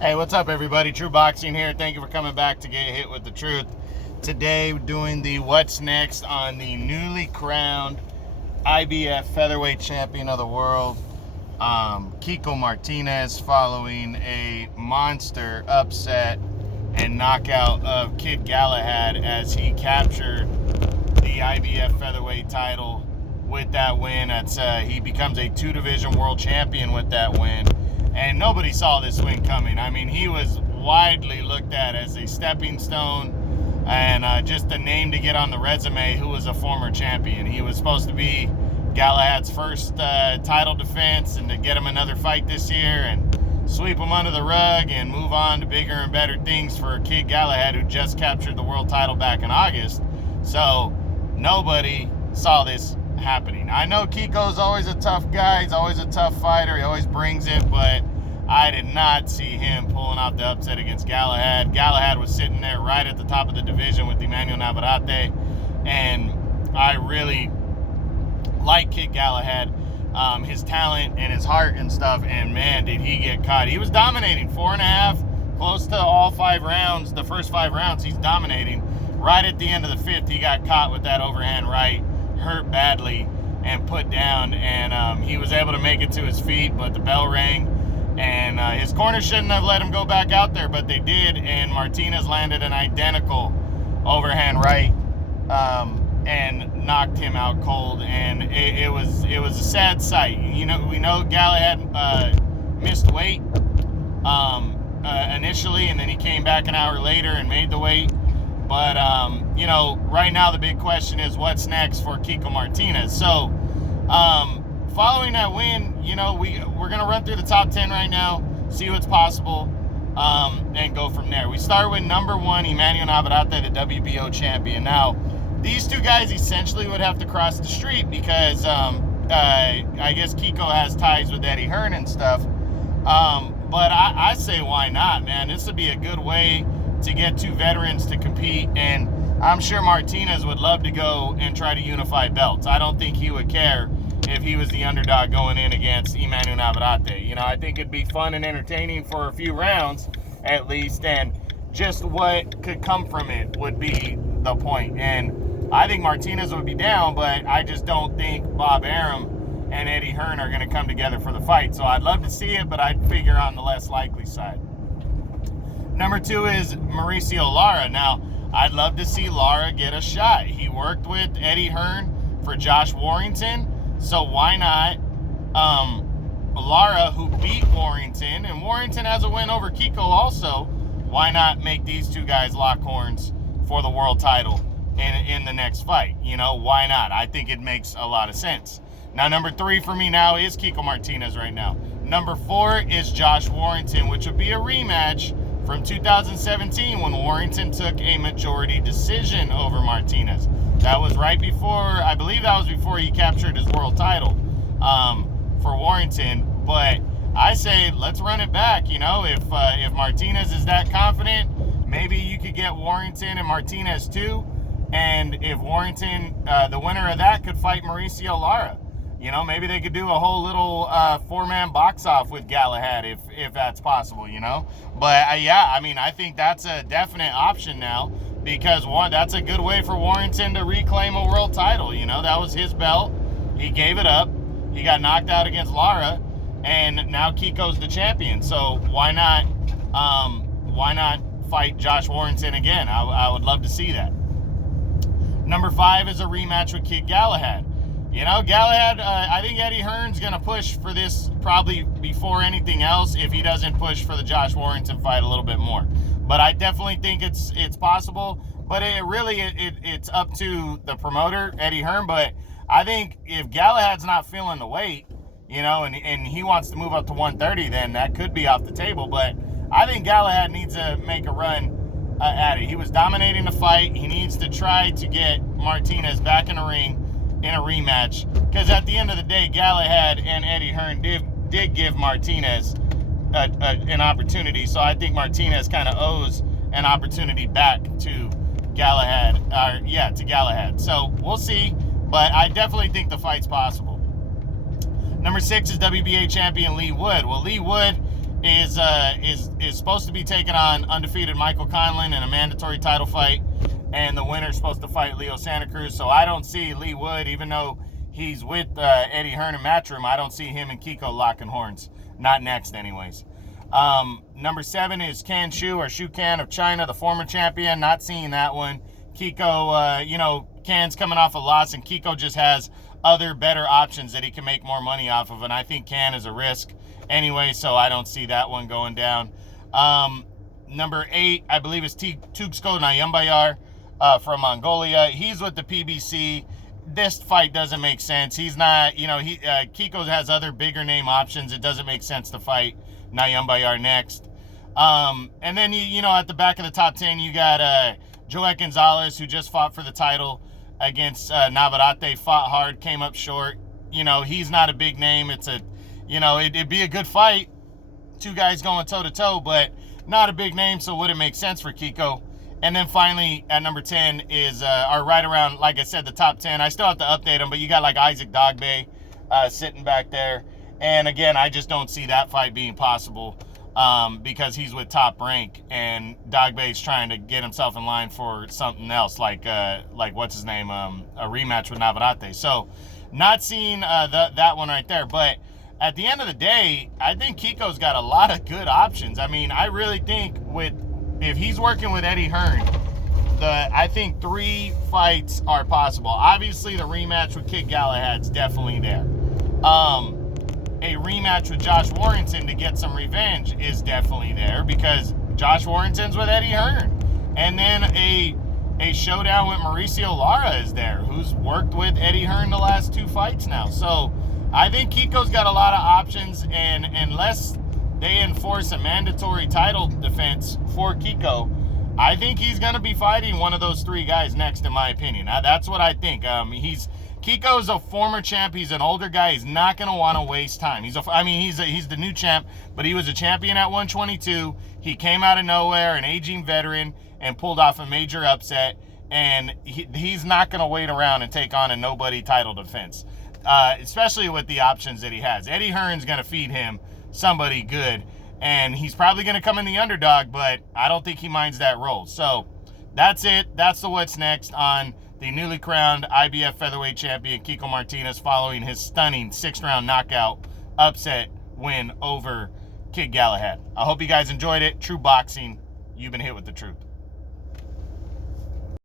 Hey, what's up, everybody? True Boxing here. Thank you for coming back to get hit with the truth. Today, we're doing the what's next on the newly crowned IBF Featherweight Champion of the world, Kiko Martinez, following a monster upset and knockout of Kid Galahad as he captured the IBF Featherweight title with that win. He becomes a two-division world champion with that win. And nobody saw this win coming. I mean, he was widely looked at as a stepping stone and just a name to get on the resume who was a former champion. He was supposed to be Galahad's first title defense and to get him another fight this year and sweep him under the rug and move on to bigger and better things for Kid Galahad, who just captured the world title back in August. So nobody saw this happening. I know Kiko's always a tough guy. He's always a tough fighter. He always brings it, but I did not see him pulling off the upset against Galahad. Galahad was sitting there right at the top of the division with Emmanuel Navarrete, and I really like Kid Galahad, his talent and his heart and stuff, and man, did he get caught. He was dominating 4.5, close to all 5 rounds. The first 5 rounds, he's dominating. Right at the end of the 5th, he got caught with that overhand right, hurt badly, and put down, and he was able to make it to his feet, but the bell rang, and his corner shouldn't have let him go back out there, but they did, and Martinez landed an identical overhand right and knocked him out cold, and it was a sad sight. You know, we know Galahad missed weight initially, and then he came back an hour later and made the weight. But, you know, right now the big question is what's next for Kiko Martinez. So, following that win, you know, we're going to run through the top 10 right now, see what's possible, and go from there. We start with number 1, Emmanuel Navarrete, the WBO champion. Now, these two guys essentially would have to cross the street because I guess Kiko has ties with Eddie Hearn and stuff. But I say why not, man? This would be a good way to get 2 veterans to compete, and I'm sure Martinez would love to go and try to unify belts. I don't think he would care if he was the underdog going in against Emmanuel Navarrete. You know, I think it'd be fun and entertaining for a few rounds at least, and just what could come from it would be the point. And I think Martinez would be down, but I just don't think Bob Arum and Eddie Hearn are going to come together for the fight. So I'd love to see it, but I'd figure on the less likely side. Number 2 is Mauricio Lara. Now, I'd love to see Lara get a shot. He worked with Eddie Hearn for Josh Warrington, so why not Lara, who beat Warrington, and Warrington has a win over Kiko also, why not make these 2 guys lock horns for the world title in the next fight? You know, why not? I think it makes a lot of sense. Now, number 3 for me now is Kiko Martinez right now. Number 4 is Josh Warrington, which would be a rematch from 2017 when Warrington took a majority decision over Martinez. That was right before, I believe that was before he captured his world title for Warrington. But I say let's run it back. You know, if Martinez is that confident, maybe you could get Warrington and Martinez too. And if Warrington, the winner of that could fight Mauricio Lara. You know, maybe they could do a whole little 4-man box-off with Galahad if that's possible, you know. But, yeah, I mean, I think that's a definite option now because, one, that's a good way for Warrington to reclaim a world title. You know, that was his belt. He gave it up. He got knocked out against Lara, and now Kiko's the champion. So why not fight Josh Warrington again? I would love to see that. Number 5 is a rematch with Kid Galahad. You know, Galahad, I think Eddie Hearn's going to push for this probably before anything else if he doesn't push for the Josh Warrington fight a little bit more. But I definitely think it's possible. But it's up to the promoter, Eddie Hearn. But I think if Galahad's not feeling the weight, you know, and he wants to move up to 130, then that could be off the table. But I think Galahad needs to make a run at it. He was dominating the fight. He needs to try to get Martinez back in the ring in a rematch, because at the end of the day, Galahad and Eddie Hearn did give Martinez an opportunity, so I think Martinez kind of owes an opportunity back to Galahad, so we'll see, but I definitely think the fight's possible. Number 6 is WBA champion Lee Wood. Well, Lee Wood is supposed to be taking on undefeated Michael Conlan in a mandatory title fight, and the winner's supposed to fight Leo Santa Cruz. So I don't see Lee Wood, even though he's with Eddie Hearn in Matchroom, I don't see him and Kiko locking horns. Not next, anyways. Number 7 is Can Shu, or Shu Can of China, the former champion. Not seeing that one. Kiko, Can's coming off a loss, and Kiko just has other better options that he can make more money off of, and I think Can is a risk anyway, so I don't see that one going down. Number 8, I believe, is Tugsko Nyambayar from Mongolia. He's with the PBC. This fight doesn't make sense. He's not, Kiko has other bigger name options. It doesn't make sense to fight Nyambayar next. And then, at the back of the top 10, you got Joet Gonzalez, who just fought for the title against Navarrete, fought hard, came up short. He's not a big name. It'd be a good fight, 2 guys going toe-to-toe, but not a big name, so it wouldn't make sense for Kiko. And then finally, at number 10 is, or right around, like I said, the top 10. I still have to update them, but you got like Isaac Dogbe sitting back there. And again, I just don't see that fight being possible because he's with Top Rank, and Dogbe's trying to get himself in line for something else, like what's his name, a rematch with Navarrete. So not seeing that one right there. But at the end of the day, I think Kiko's got a lot of good options. I mean, I really think if he's working with Eddie Hearn, I think 3 fights are possible. Obviously, the rematch with Kid Galahad's definitely there. A rematch with Josh Warrington to get some revenge is definitely there, because Josh Warrington's with Eddie Hearn. And then a showdown with Mauricio Lara is there, who's worked with Eddie Hearn the last 2 fights now. So I think Kiko's got a lot of options, and unless they enforce a mandatory title defense for Kiko, I think he's going to be fighting one of those 3 guys next, in my opinion. That's what I think. Kiko's a former champ. He's an older guy. He's not going to want to waste time. He's the new champ, but he was a champion at 122. He came out of nowhere, an aging veteran, and pulled off a major upset. And he's not going to wait around and take on a nobody title defense, especially with the options that he has. Eddie Hearn's going to feed him somebody good, and he's probably going to come in the underdog, but I don't think he minds that role. So that's it. That's the what's next on the newly crowned IBF Featherweight Champion Kiko Martinez, following his stunning 6th-round knockout upset win over Kid Galahad. I hope you guys enjoyed it. True boxing. You've been hit with the truth.